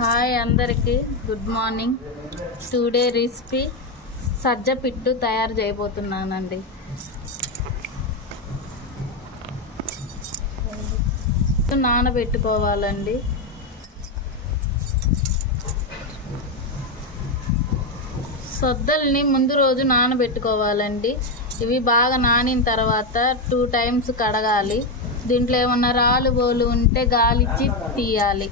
Hi అందరికీ good morning. Today recipe సజ్జ పిట్టు తయారు చేయబోతున్నానండి. నానబెట్టుకోవాలండి. సొద్దల్ని ముందు రోజు నానబెట్టుకోవాలండి. ఇవి బాగా నానిన తర్వాత 2 టైమ్స్ కడగాలి. దీంట్లో ఏమన్నా రాళ్ళు బోలు ఉంటే గాలిచ్చి తీయాలి.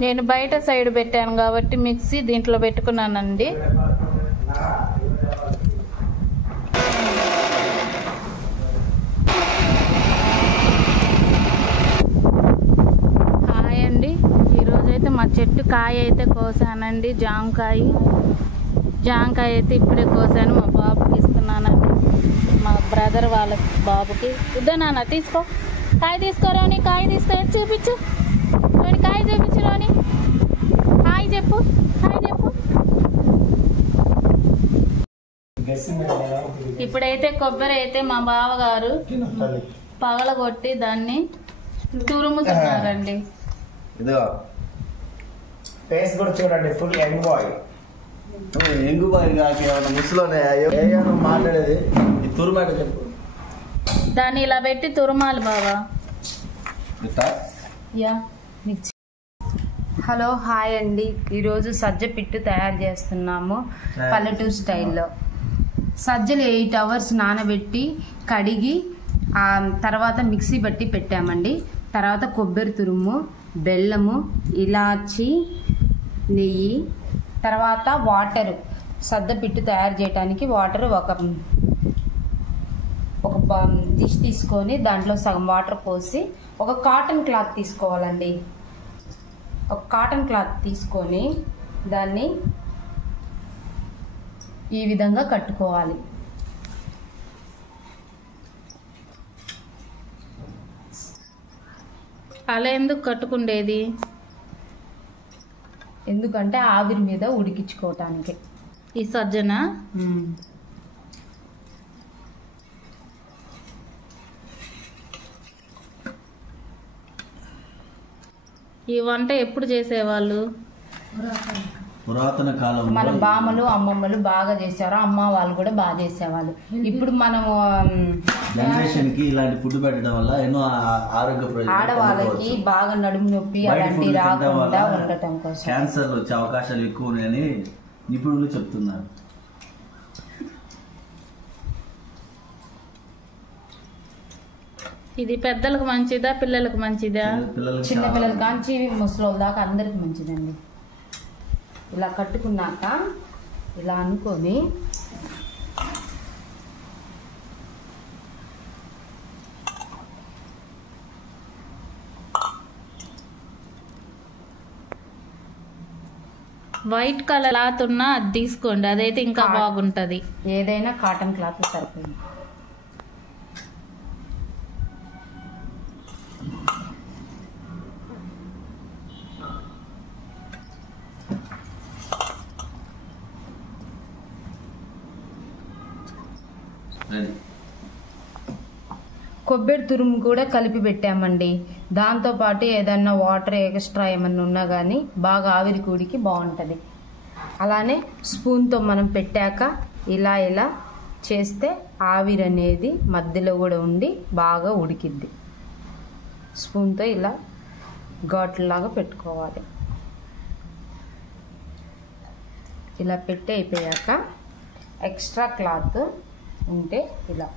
నేను బయట సైడ్ పెట్టాను కాబట్టి మిక్సీ దీంట్లో పెట్టుకున్నానండి. హాయ్ అండి, ఈరోజైతే మా చెట్టు కాయ అయితే కోసానండి. జామకాయ అయితే ఇప్పుడే కోసాను. మా బాబుకి ఇస్తున్నానండి, మా బ్రదర్ వాళ్ళ బాబుకి. ఇద్దా నాన్న, తీసుకో, కాయ తీసుకోరాని, కాయ తీసుకో, చూపించు రోని, కాయ చూపించు రోని, హాయ్ చెప్పు, హాయ్ చెప్పు. ఇప్పుడైతే కొబ్బరి అయితే మా బావగారు పగలగొట్టి దాన్ని తురుముతున్నారండి. ఇదిగో ఫేస్ కూడా చూడండి, full young boy. Young boy కాక ఏమన్నా ముసలోనే మాట్లాడేది. ఈ తురుమాట చెప్పు. దాన్ని ఇలా పెట్టి తురుమాలి బావా. యా. హలో, హాయ్ అండి. ఈరోజు సజ్జ పిట్టు తయారు చేస్తున్నాము పల్లెటూరు స్టైల్లో. సజ్జలు 8 అవర్స్ నానబెట్టి కడిగి తర్వాత మిక్సీ బట్టి పెట్టామండి. తర్వాత కొబ్బరి తురుము, బెల్లము, ఇలాచి, నెయ్యి, తర్వాత వాటరు. సజ్జ పిట్టు తయారు చేయడానికి వాటర్ ఒక డిష్ తీసుకొని దాంట్లో సగం వాటర్ పోసి ఒక కాటన్ క్లాత్ తీసుకోవాలండి. ఒక కాటన్ క్లాత్ తీసుకొని దాన్ని ఈ విధంగా కట్టుకోవాలి. అలా ఎందుకు కట్టుకుండేది? ఎందుకంటే ఆవిరి మీద ఉడికించుకోవటానికి. ఈ సజ్జన ఈ వంట ఎప్పుడు చేసేవాళ్ళు? పురాతన కాలం మన బామ్మలు అమ్మమ్మలు బాగా చేసేవారు. అమ్మ వాళ్ళు కూడా బాగా చేసేవాళ్ళు. ఇప్పుడు మనము జనరేషన్ కి ఇలాంటి ఫుడ్ పెట్టడం వల్ల ఎన్నో ఆరోగ్య ప్రయోజనాలు. ఆడవాళ్ళకి బాగా నడుము నొప్పి అలాంటి రాకుండా ఉండటం కోసం క్యాన్సర్ వచ్చే అవకాశాలు ఎక్కువ ఉన్నాయని నిపుణులు చెప్తున్నారు. ఇది పెద్దలకు మంచిదా పిల్లలకు మంచిదా? చిన్న పిల్లలకి కాంచి ముసలోళ్ళ దాకా అందరికి మంచిదండి. ఇలా కట్టుకున్నాక ఇలా అనుకొని వైట్ కలర్ క్లాత్ ఉన్నా అది తీసుకోండి, అదైతే ఇంకా బాగుంటది. ఏదైనా కాటన్ క్లాత్ సరిపోయింది. కొబ్బరి తురుము కూడా కలిపి పెట్టామండి. దాంతోపాటు ఏదన్నా వాటర్ ఎక్స్ట్రా ఏమన్నా ఉన్నా కానీ బాగా ఆవిరి కూడికి బాగుంటుంది. అలానే స్పూన్తో మనం పెట్టాక ఇలా ఇలా చేస్తే ఆవిరి అనేది మధ్యలో కూడా ఉండి బాగా ఉడికిద్ది. స్పూన్తో ఇలా ఘాట్లులాగా పెట్టుకోవాలి. ఇలా పెట్టి అయిపోయాక ఎక్స్ట్రా క్లాత్ ఉంటే ఇలా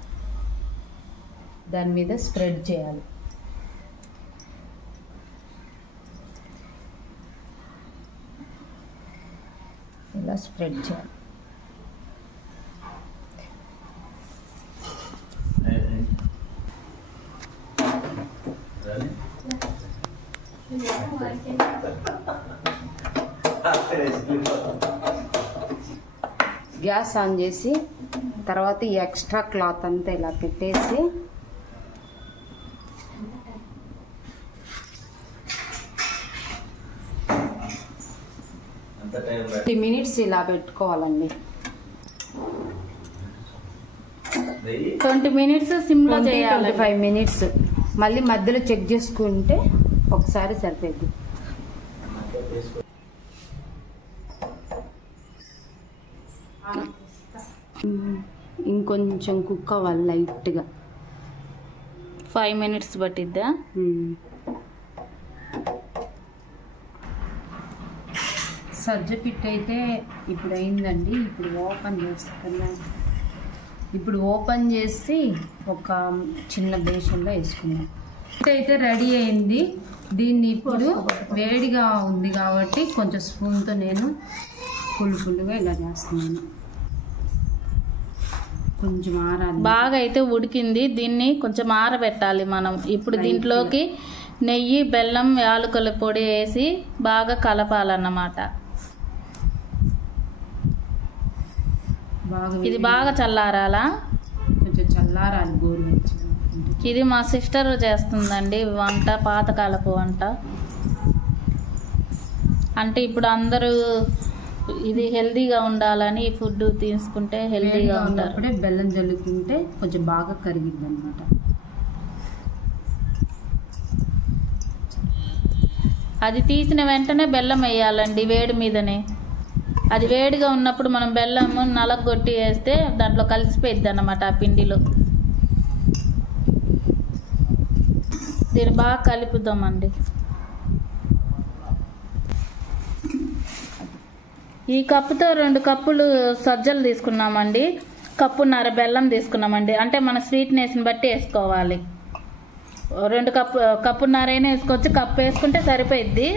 దాని మీద స్ప్రెడ్ చేయాలి. ఇలా స్ప్రెడ్ చేయాలి. గ్యాస్ ఆన్ చేసి తర్వాత ఈ ఎక్స్ట్రా క్లాత్ అంతా ఇలా పెట్టేసి 20 minutes ఇలా పెట్టుకోవాలండి. 20 minutes సిమ్లో చేయాలి. 25 minutes మళ్ళీ మధ్యలో చెక్ చేసుకుంటే ఒకసారి సరిపోద్ది. ఇంకొంచెం కుక్ అవ్వాలి లైట్గా. 5 minutes పట్టిద్దా? సజ్జ పిట్ అయితే ఇప్పుడు అయిందండి. ఇప్పుడు ఓపెన్ చేసి ఒక చిన్న బేషన్లో వేసుకున్నాం. అయితే రెడీ అయింది. దీన్ని ఇప్పుడు వేడిగా ఉంది కాబట్టి కొంచెం స్పూన్తో నేను ఫుల్గా ఇలా చేస్తున్నాను. కొంచెం ఆరాలి. బాగా అయితే ఉడికింది. దీన్ని కొంచెం ఆరబెట్టాలి మనం. ఇప్పుడు దీంట్లోకి నెయ్యి, బెల్లం, యాలకుల పొడి వేసి బాగా కలపాలన్నమాట. ఇది బాగా చల్లారాలా? కొంచెం చల్లారాలి గోరువెచ్చగా. ఇది మా సిస్టర్ చేస్తుందండి వంట, పాతకాలపు వంట. అంటే ఇప్పుడు అందరూ ఇది హెల్దీగా ఉండాలని ఫుడ్ తీసుకుంటే హెల్దీగా ఉంటారు. అప్పుడే బెల్లం జల్లుకుంటే కొంచెం బాగా కరిగిద్ది అనమాట. అది తీసిన వెంటనే బెల్లం వేయాలండి వేడి మీదనే. అది వేడిగా ఉన్నప్పుడు మనం బెల్లము నలగొట్టి వేస్తే దాంట్లో కలిసిపోయిద్ది అన్నమాట ఆ పిండిలో. దీన్ని బాగా కలుపుదామండి. ఈ కప్పుతో 2 కప్పులు సజ్జలు తీసుకున్నామండి. 1.5 బెల్లం తీసుకున్నామండి. అంటే మన స్వీట్నెస్ని బట్టి వేసుకోవాలి. 2 కప్పున్నర అయినా వేసుకోవచ్చు. కప్పు వేసుకుంటే సరిపోయిద్ది.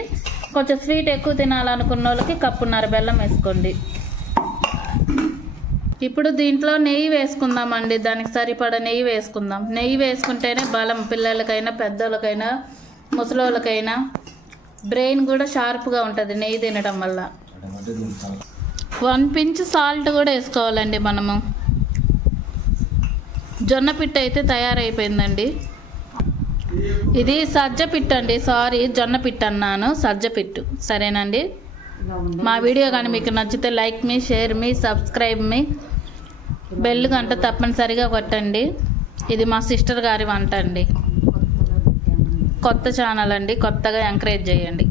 కొంచెం స్వీట్ ఎక్కువ తినాలనుకున్న వాళ్ళకి 1.5 బెల్లం వేసుకోండి. ఇప్పుడు దీంట్లో నెయ్యి వేసుకుందామండి. దానికి సరిపడా నెయ్యి వేసుకుందాం. నెయ్యి వేసుకుంటేనే బలం. పిల్లలకైనా, పెద్దోళ్ళకైనా, ముసలోళ్ళకైనా బ్రెయిన్ కూడా షార్ప్గా ఉంటుంది నెయ్యి తినడం వల్ల. 1 pinch సాల్ట్ కూడా వేసుకోవాలండి మనము. జొన్న పిట్టు అయితే తయారైపోయిందండి. ఇది సజ్జ పిట్టు అండి. సారీ, జొన్న పిట్టు అన్నాను, సజ్జ పిట్టు. సరేనండి. మా వీడియో కానీ మీకు నచ్చితే లైక్ మీ, షేర్ మీ, సబ్స్క్రైబ్ మీ, బెల్ గంట తప్పనిసరిగా కొట్టండి. ఇది మా సిస్టర్ గారి వంట అండి. కొత్త ఛానల్ అండి. కొత్తగా ఎంకరేజ్ చేయండి.